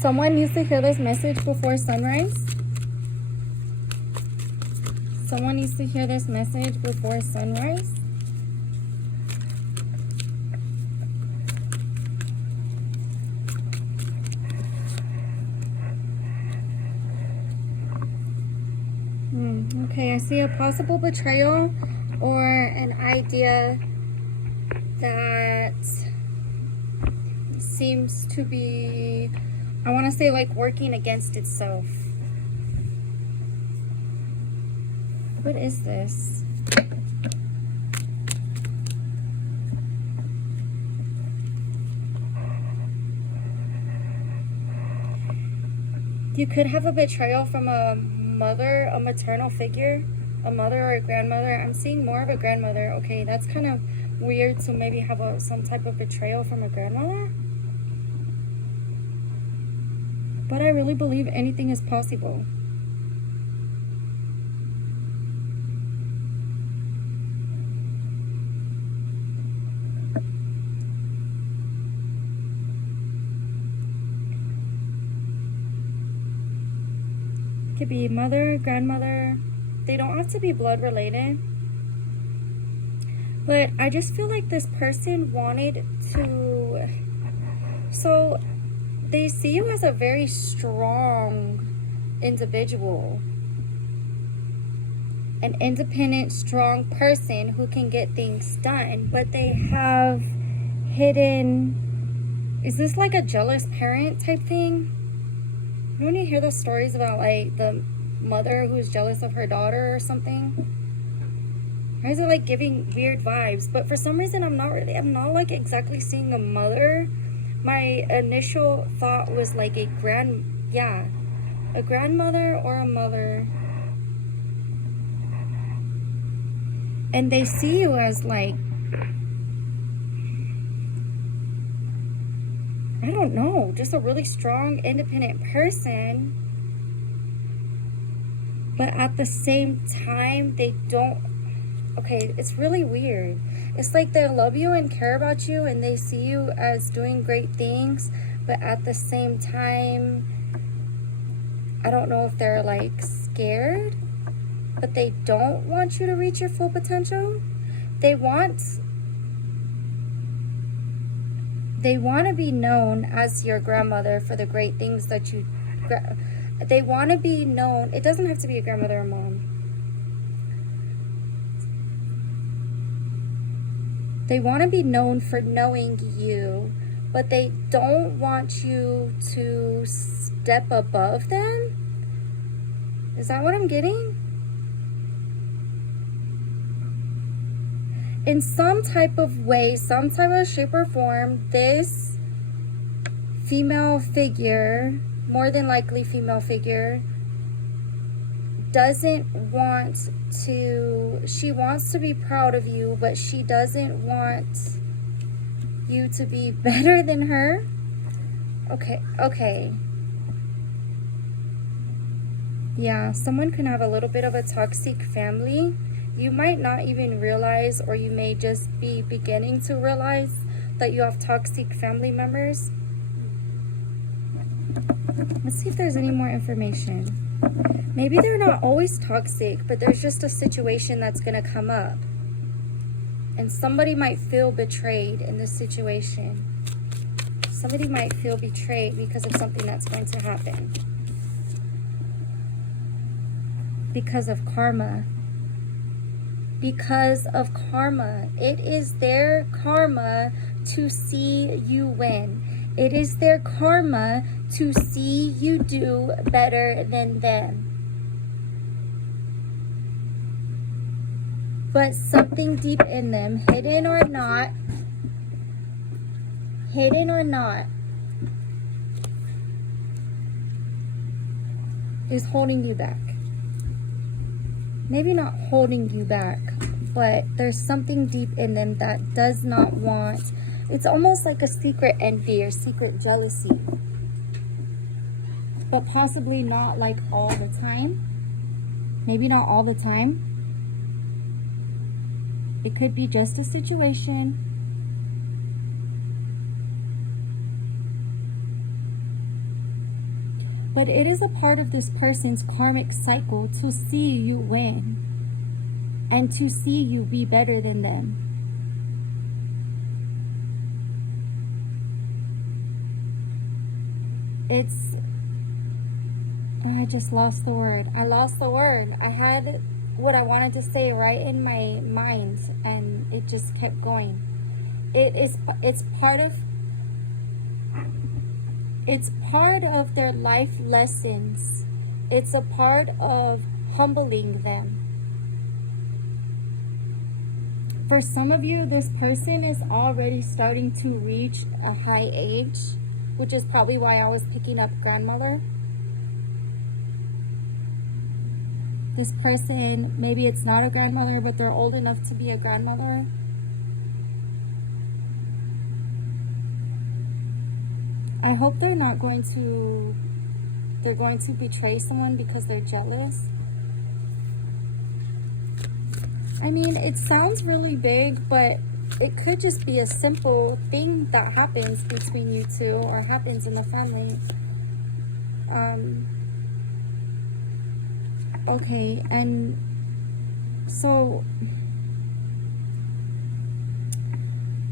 Someone needs to hear this message before sunrise. Someone needs to hear this message before sunrise. Okay, I see a possible betrayal or an idea that seems to be, I want to say, like working against itself. What is this? You could have a betrayal from a mother, a maternal figure, a mother or a grandmother. I'm seeing more of a grandmother. Okay, that's kind of weird to maybe have some type of betrayal from a grandmother. But I really believe anything is possible. Could be mother, grandmother. They don't have to be blood related. But I just feel like this person wanted to... So they see you as a very strong individual. An independent, strong person who can get things done. But they have hidden... Is this like a jealous parent type thing? When you hear the stories about like the mother who's jealous of her daughter or something, why is it like giving weird vibes? But for some reason I'm not like exactly seeing a mother. My initial thought was like a grandmother or a mother. And they see you as like, I don't know, just a really strong, independent person. But at the same time, they don't... Okay, it's really weird. It's like they love you and care about you, and they see you as doing great things. But at the same time, I don't know if they're like scared, but they don't want you to reach your full potential. They want to be known as your grandmother for the great things that you... They want to be known. It doesn't have to be a grandmother or mom. They want to be known for knowing you, but they don't want you to step above them. Is that what I'm getting? In some type of way, some type of shape or form, this female figure, more than likely female figure, doesn't want to, she wants to be proud of you, but she doesn't want you to be better than her. Okay. Yeah, someone can have a little bit of a toxic family. You might not even realize, or you may just be beginning to realize that you have toxic family members. Let's see if there's any more information. Maybe they're not always toxic, but there's just a situation that's going to come up. And somebody might feel betrayed in this situation. Somebody might feel betrayed because of something that's going to happen. Because of karma. Because of karma. It is their karma to see you win. It is their karma to see you do better than them. But something deep in them, hidden or not, is holding you back. Maybe not holding you back, but there's something deep in them that does not want. It's almost like a secret envy or secret jealousy. But possibly not like all the time. Maybe not all the time. It could be just a situation. But it is a part of this person's karmic cycle to see you win and to see you be better than them. It's, I just lost the word. I lost the word. I had what I wanted to say right in my mind and it just kept going. It's part of their life lessons. It's a part of humbling them. For some of you, this person is already starting to reach a high age, which is probably why I was picking up grandmother. This person, maybe it's not a grandmother, but they're old enough to be a grandmother. I hope they're going to betray someone because they're jealous. I mean, it sounds really big, but it could just be a simple thing that happens between you two or happens in the family. Okay, and so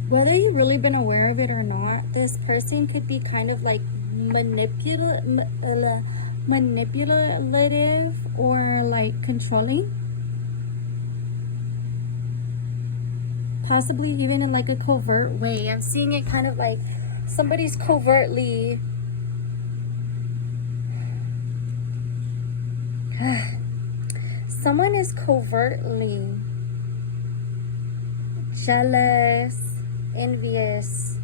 whether you've really been aware of it or not, this person could be kind of like manipulative or like controlling. Possibly even in like a covert way. I'm seeing it kind of like somebody's covertly someone is covertly jealous, envious.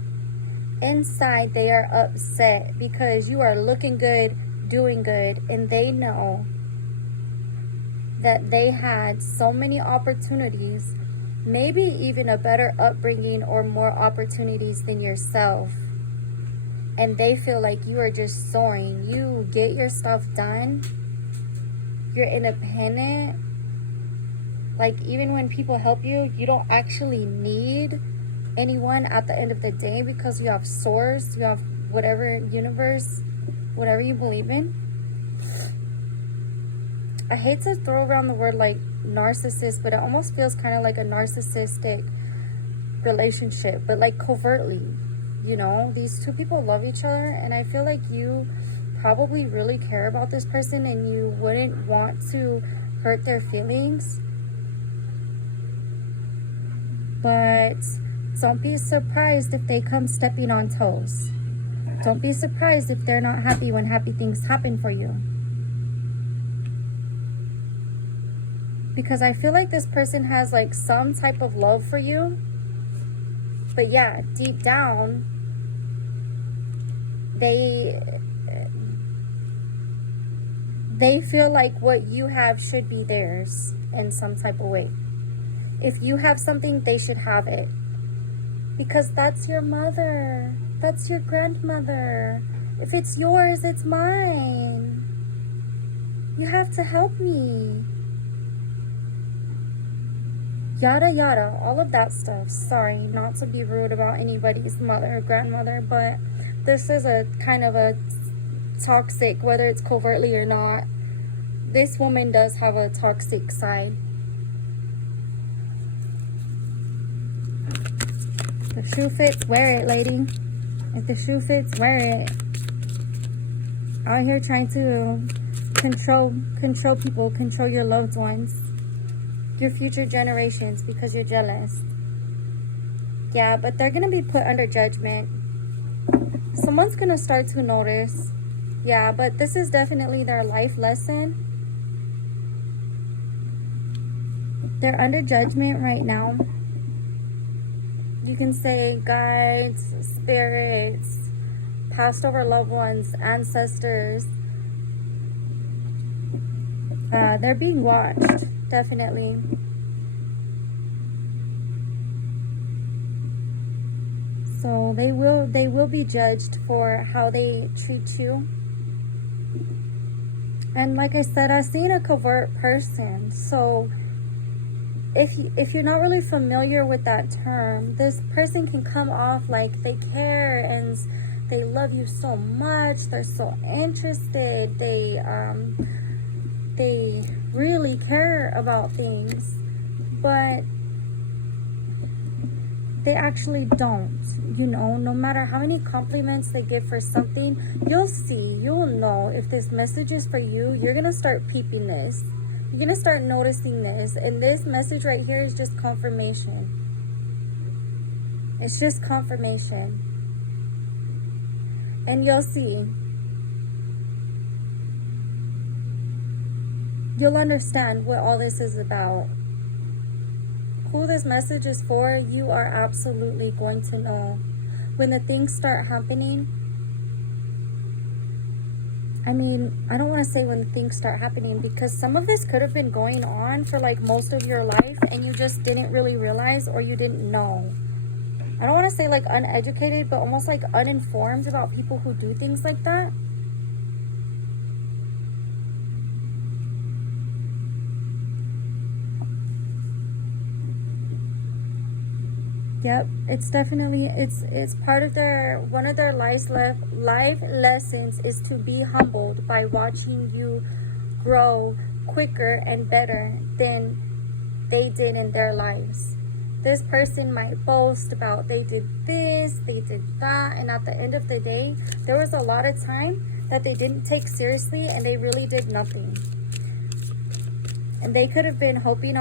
Inside they are upset because you are looking good, doing good, and they know that they had so many opportunities, maybe even a better upbringing or more opportunities than yourself, and they feel like you are just soaring. You get your stuff done, you're independent. Like, even when people help you, you don't actually need anyone at the end of the day because you have source, you have whatever universe, whatever you believe in. I hate to throw around the word like narcissist, but it almost feels kind of like a narcissistic relationship, but like covertly, you know. These two people love each other, and I feel like you probably really care about this person and you wouldn't want to hurt their feelings. But don't be surprised if they come stepping on toes. Don't be surprised if they're not happy when happy things happen for you. Because I feel like this person has like some type of love for you. But yeah, deep down, they feel like what you have should be theirs in some type of way. If you have something, they should have it. Because that's your mother. That's your grandmother. If it's yours, it's mine. You have to help me. Yada yada, all of that stuff. Sorry, not to be rude about anybody's mother or grandmother, but this is a kind of a toxic, whether it's covertly or not. This woman does have a toxic side. The shoe fits, wear it, lady. If the shoe fits, wear it. Out here trying to control people, control your loved ones, your future generations, because you're jealous. Yeah, but they're gonna be put under judgment. Someone's gonna start to notice. Yeah, but this is definitely their life lesson. They're under judgment right now. You can say guides, spirits, passed over loved ones, ancestors. They're being watched, definitely. So they will be judged for how they treat you. And like I said, I've seen a covert person. So if you're not really familiar with that term, this person can come off like they care and They love you so much. They're so interested. They really care about things, but they actually don't. You know, no matter how many compliments they give for something, you'll know if this message is for you. You're gonna start peeping this. You're gonna start noticing this. And this message right here is just confirmation. It's just confirmation. And you'll see. You'll understand what all this is about. Who this message is for, you are absolutely going to know. When the things start happening, I mean, I don't want to say when things start happening, because some of this could have been going on for like most of your life and you just didn't really realize, or you didn't know. I don't want to say like uneducated, but almost like uninformed about people who do things like that. Yep, it's definitely, it's part of one of their life lessons is to be humbled by watching you grow quicker and better than they did in their lives. This person might boast about they did this, they did that, and at the end of the day, there was a lot of time that they didn't take seriously and they really did nothing. And they could have been hoping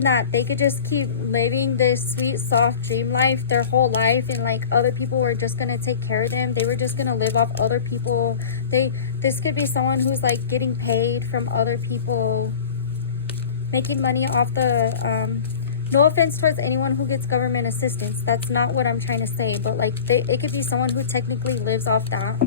that they could just keep living this sweet, soft dream life their whole life, and like other people were just gonna take care of them. They were just gonna live off other people. This could be someone who's like getting paid from other people, making money off the no offense towards anyone who gets government assistance, that's not what I'm trying to say, but like it could be someone who technically lives off that.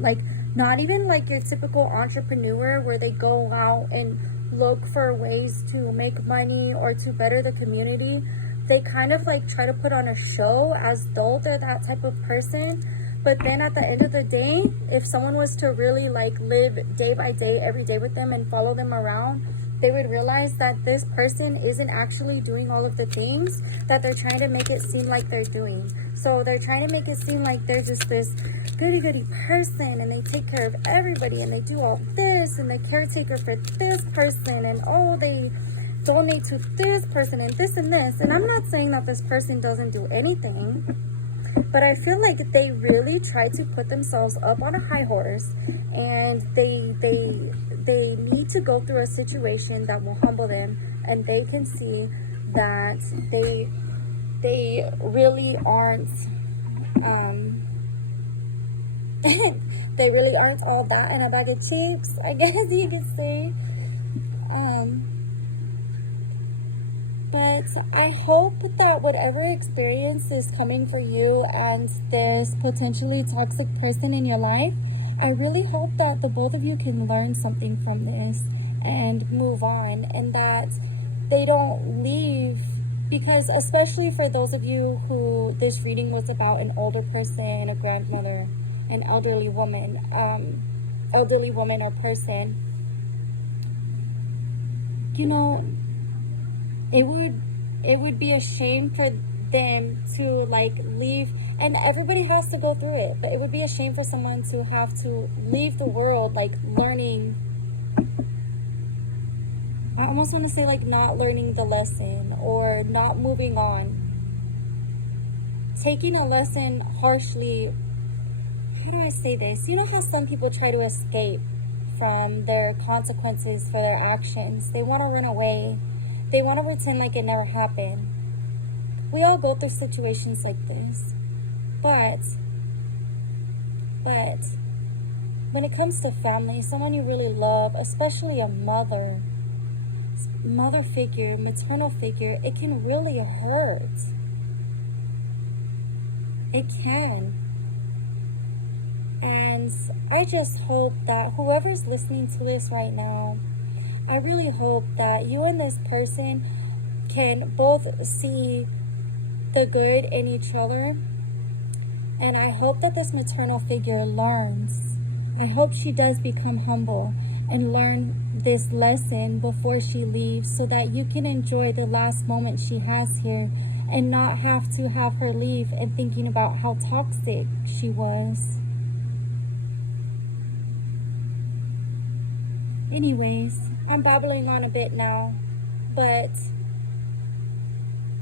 Like not even like your typical entrepreneur where they go out and look for ways to make money or to better the community. They kind of like try to put on a show as though they're that type of person. But then at the end of the day, if someone was to really like live day by day, every day with them and follow them around, they would realize that this person isn't actually doing all of the things that they're trying to make it seem like they're doing. So they're trying to make it seem like they're just this goody-goody person and they take care of everybody and they do all this and the caretaker for this person and oh, they donate to this person and this and this. And I'm not saying that this person doesn't do anything, but I feel like they really try to put themselves up on a high horse, and they need to go through a situation that will humble them, and they can see that they really aren't they really aren't all that in a bag of chips, I guess you could say. But I hope that whatever experience is coming for you and this potentially toxic person in your life, I really hope that the both of you can learn something from this and move on, and that they don't leave, because especially for those of you who this reading was about, an older person, a grandmother, an elderly woman or person, you know, it would be a shame for them to like leave, and everybody has to go through it, but it would be a shame for someone to have to leave the world like learning, I almost want to say like not learning the lesson or not moving on, taking a lesson harshly. How do I say this? You know how some people try to escape from their consequences for their actions? They want to run away. They want to pretend like it never happened. We all go through situations like this. But when it comes to family, someone you really love, especially a mother figure, maternal figure, it can really hurt. It can. And I just hope that whoever's listening to this right now, I really hope that you and this person can both see the good in each other. And I hope that this maternal figure learns. I hope she does become humble. and learn this lesson before she leaves so that you can enjoy the last moment she has here and not have to have her leave and thinking about how toxic she was. Anyways, I'm babbling on a bit now, but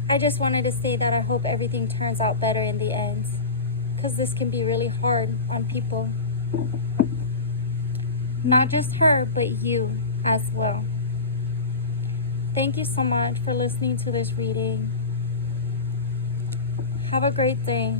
I just wanted to say that I hope everything turns out better in the end, because this can be really hard on people. Not just her, but you as well. Thank you so much for listening to this reading. Have a great day.